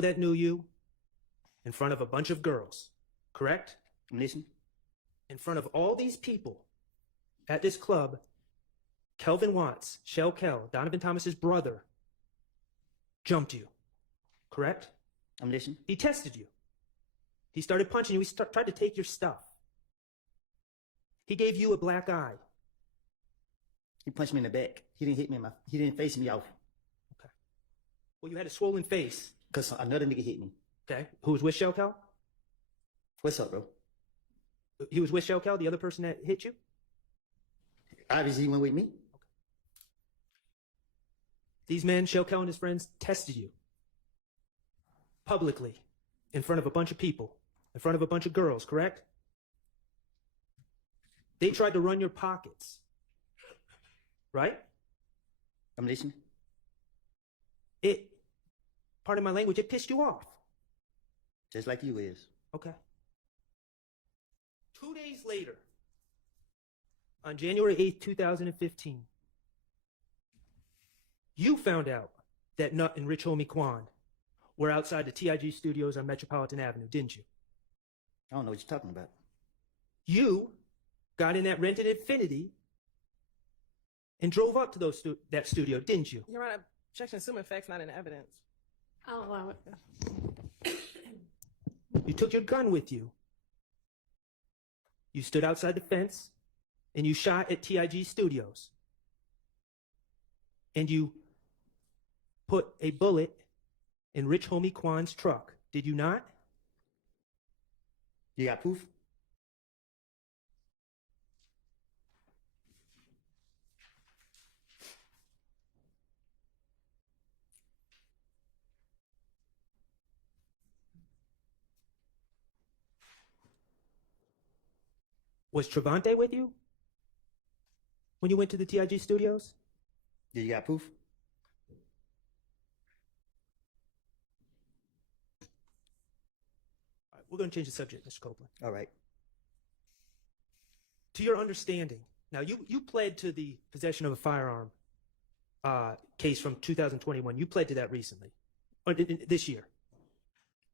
that knew you in front of a bunch of girls, correct? I'm listening. In front of all these people at this club, Kelvin Watts, Shell Kell, Donovan Thomas's brother, jumped you, correct? I'm listening. He tested you. He started punching you. He tried to take your stuff. He gave you a black eye. He punched me in the back. He didn't hit me he didn't face me off. Okay. Well, you had a swollen face. Because another nigga hit me. Okay. Who was with Shell Kell? What's up, bro? He was with Shell Kell, the other person that hit you? Obviously, he went with me. Okay. These men, Shell Kell and his friends, tested you. Publicly. In front of a bunch of people. In front of a bunch of girls, correct? They tried to run your pockets. Right? I'm listening. Pardon my language, it pissed you off. Just like you is. Okay. 2 days later, on January 8th, 2015, you found out that Nut and Rich Homie Quan were outside the TIG studios on Metropolitan Avenue, didn't you? I don't know what you're talking about. You got in that rented Infiniti and drove up to that studio, didn't you? Your Honor, objection assuming facts not in evidence. I'll allow it. You took your gun with you. You stood outside the fence and you shot at TIG studios. And you put a bullet in Rich Homie Quan's truck. Did you not? You got proof? Was Trevante with you when you went to the TIG studios? Yeah, you got proof? All right, we're going to change the subject, Mr. Copeland. All right. To your understanding, now you pled to the possession of a firearm case from 2021. You pled to that recently, or this year.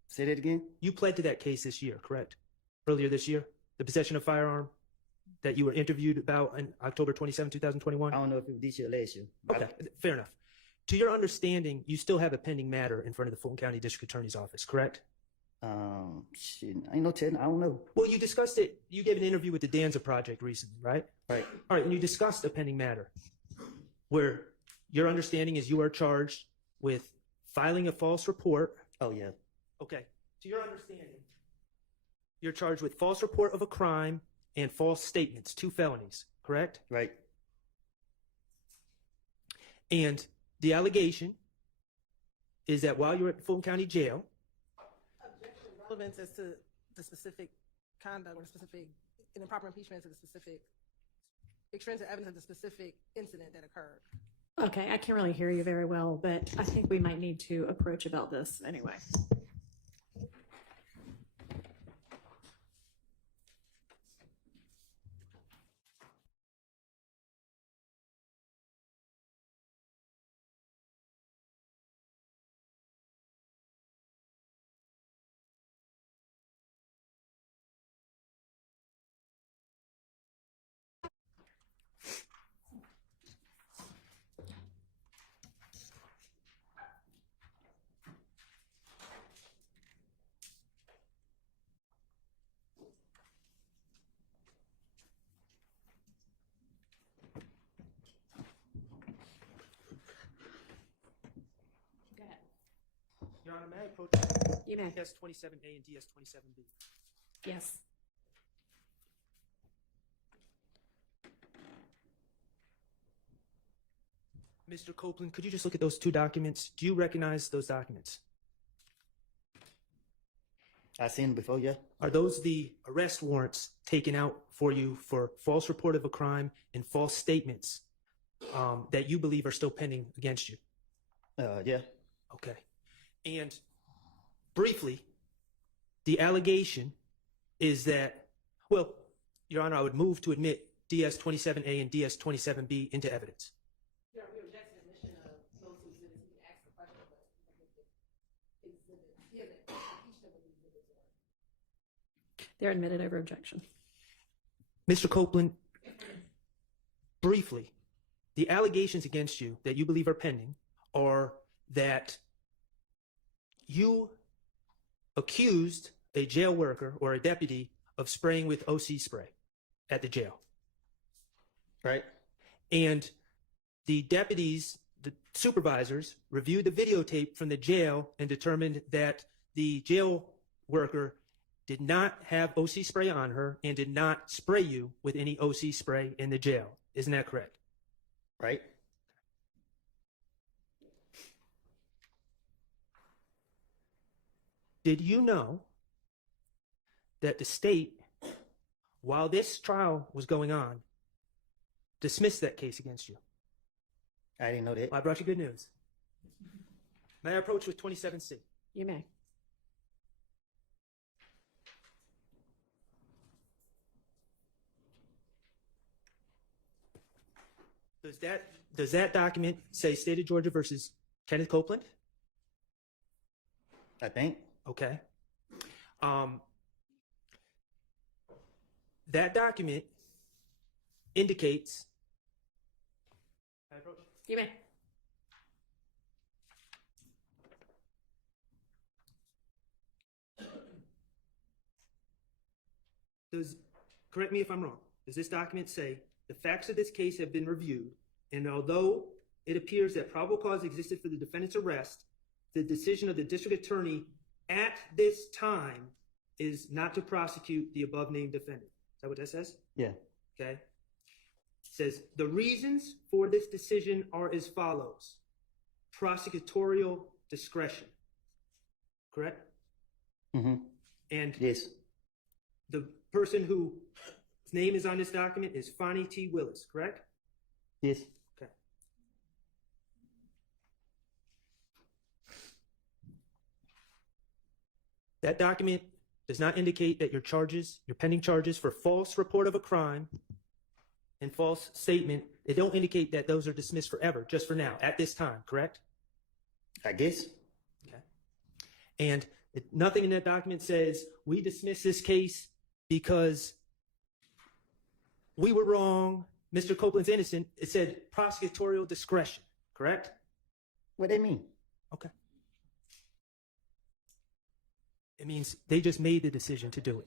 Say that again? You pled to that case this year, correct? Earlier this year? The possession of firearm that you were interviewed about on October 27, 2021? I don't know if it was this year or last year. Okay, fair enough. To your understanding, you still have a pending matter in front of the Fulton County District Attorney's Office, correct? Shit, I ain't no telling. I don't know. Well, you discussed it. You gave an interview with the Danza Project recently, right? Right. All right, and you discussed a pending matter where your understanding is you are charged with filing a false report. Oh, yeah. Okay, to your understanding, you're charged with false report of a crime and false statements, 2 felonies, correct? Right. And the allegation is that while you're at Fulton County Jail, Relevance as to the specific conduct or the specific improper impeachment to the specific extrinsic evidence of the specific incident that occurred. Okay, I can't really hear you very well, but I think we might need to approach about this anyway. Your Honor, may I approach You may. DS-27A and DS-27B? Yes. Mr. Copeland, could you just look at those 2 documents? Do you recognize those documents? I seen them before, yeah. Are those the arrest warrants taken out for you for false report of a crime and false statements that you believe are still pending against you? Yeah. Okay. And briefly, the allegation is that, well, Your Honor, I would move to admit DS-27A and DS-27B into evidence. We object to the admission of those 2 exhibits. We can ask the question, but exhibits. They're admitted over objection. Mr. Copeland, briefly, the allegations against you that you believe are pending are that you accused a jail worker or a deputy of spraying with OC spray at the jail. Right? And the deputies, the supervisors, reviewed the videotape from the jail and determined that the jail worker did not have OC spray on her and did not spray you with any OC spray in the jail. Isn't that correct? Right? Did you know that the state, while this trial was going on, dismissed that case against you? I didn't know that. Well, I brought you good news. May I approach with 27C? You may. Does that document say State of Georgia versus Kenneth Copeland? I think. Okay. That document indicates. You may. Correct me if I'm wrong, does this document say the facts of this case have been reviewed, and although it appears that probable cause existed for the defendant's arrest, the decision of the district attorney at this time is not to prosecute the above named defendant? Is that what that says? Yeah. Okay. It says the reasons for this decision are as follows: prosecutorial discretion. Correct? Mm-hmm. And Yes. the person whose name is on this document is Fonnie T. Willis, correct? Yes. Okay. That document does not indicate that your pending charges for false report of a crime and false statement, they don't indicate that those are dismissed forever, just for now, at this time, correct? I guess. Okay. And nothing in that document says we dismiss this case because we were wrong, Mr. Copeland's innocent. It said prosecutorial discretion, correct? What they mean? Okay. It means they just made the decision to do it.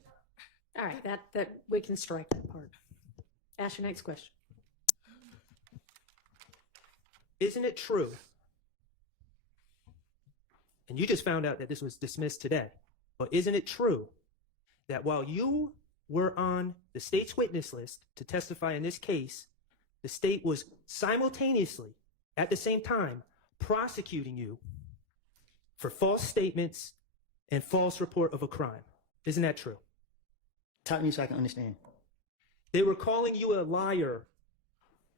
All right, that we can strike that part. Ask your next question. Isn't it true? And you just found out that this was dismissed today. But isn't it true that while you were on the state's witness list to testify in this case, the state was simultaneously, at the same time, prosecuting you for false statements and false report of a crime? Isn't that true? Talk to me so I can understand. They were calling you a liar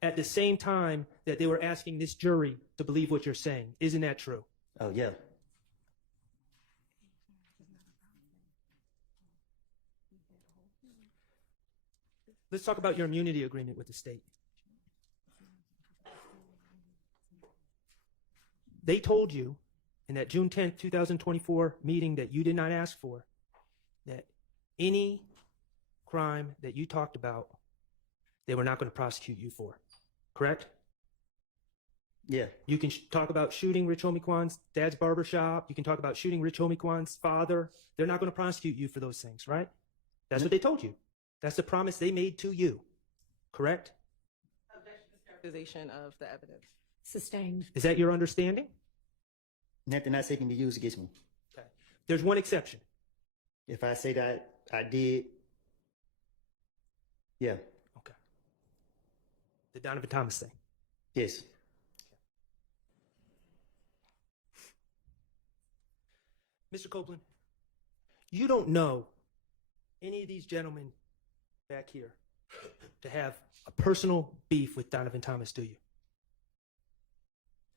at the same time that they were asking this jury to believe what you're saying. Isn't that true? Oh, yeah. Let's talk about your immunity agreement with the state. They told you in that June 10th, 2024 meeting that you did not ask for, that any crime that you talked about, they were not going to prosecute you for. Correct? Yeah. You can talk about shooting Rich Homie-Kwan's dad's barbershop. You can talk about shooting Rich Homie-Kwan's father. They're not going to prosecute you for those things, right? That's what they told you. That's the promise they made to you. Correct? Characterization of the evidence. Sustained. Is that your understanding? Nothing I say can be used against me. Okay. There's one exception. If I say that I did, yeah. Okay. The Donovan Thomas thing. Yes. Mr. Copeland, you don't know any of these gentlemen back here to have a personal beef with Donovan Thomas, do you?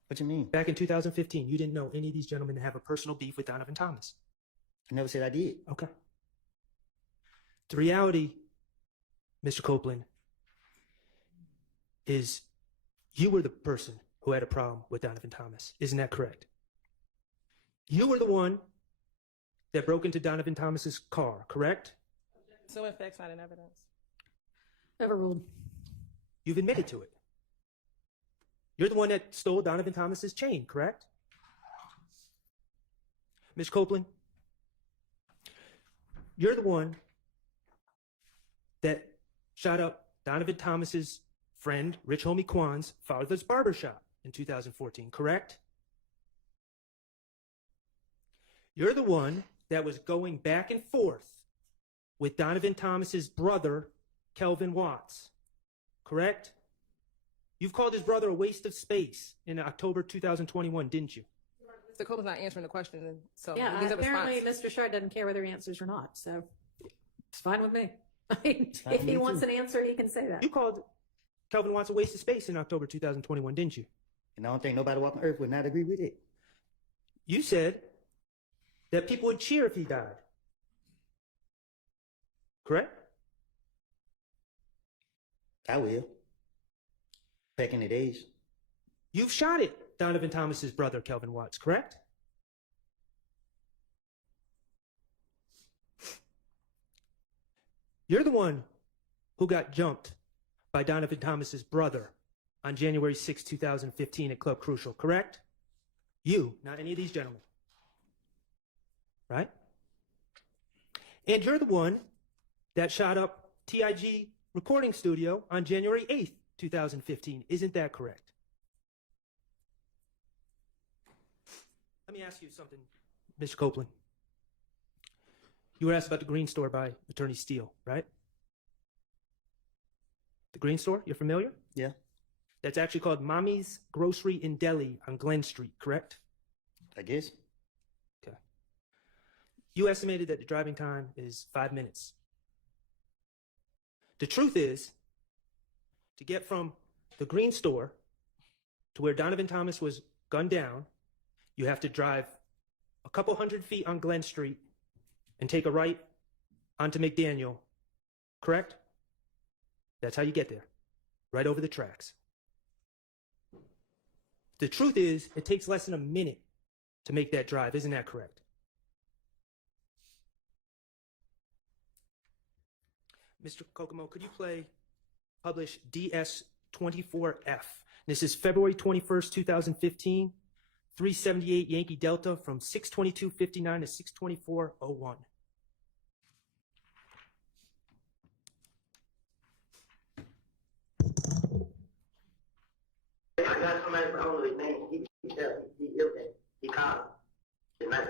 What you mean? Back in 2015, you didn't know any of these gentlemen to have a personal beef with Donovan Thomas. I never said I did. Okay. The reality, Mr. Copeland, is you were the person who had a problem with Donovan Thomas. Isn't that correct? You were the one that broke into Donovan Thomas's car, correct? So in fact, not in evidence. Overruled. You've admitted to it. You're the one that stole Donovan Thomas's chain, correct? Ms. Copeland, you're the one that shot up Donovan Thomas's friend, Rich Homie Kwan's father's barbershop in 2014, correct? You're the one that was going back and forth with Donovan Thomas's brother, Kelvin Watts, correct? You've called his brother a waste of space in October 2021, didn't you? Mr. Copeland's not answering the question, and so Yeah, he gives a apparently response. Mr. Schardt doesn't care whether he answers or not, so it's fine with me. I mean, fine if with he me wants too. an answer, he can say that. You called Kelvin Watts a waste of space in October 2021, didn't you? And I don't think nobody walking earth would not agree with it. You said that people would cheer if he died. Correct? I will. Back in the days. You've shot at Donovan Thomas's brother, Kelvin Watts, correct? You're the one who got jumped by Donovan Thomas's brother on January 6, 2015 at Club Crucial, correct? You, not any of these gentlemen. Right? And you're the one that shot up TIG Recording Studio on January 8th, 2015. Isn't that correct? Let me ask you something, Mr. Copeland. You were asked about the Green Store by Attorney Steele, right? The Green Store, you're familiar? Yeah. That's actually called Mommy's Grocery in Delhi on Glen Street, correct? I guess. Okay. You estimated that the driving time is 5 minutes. The truth is, to get from the Green Store to where Donovan Thomas was gunned down, you have to drive a couple hundred feet on Glen Street and take a right onto McDaniel, correct? That's how you get there, right over the tracks. The truth is, it takes less than a minute to make that drive. Isn't that correct? Mr. Kokomo, could you publish DS24F? This is February 21st, 2015, 378 Yankee Delta from 622.59 to 624.01. I got somebody from his name. He called. Tonight.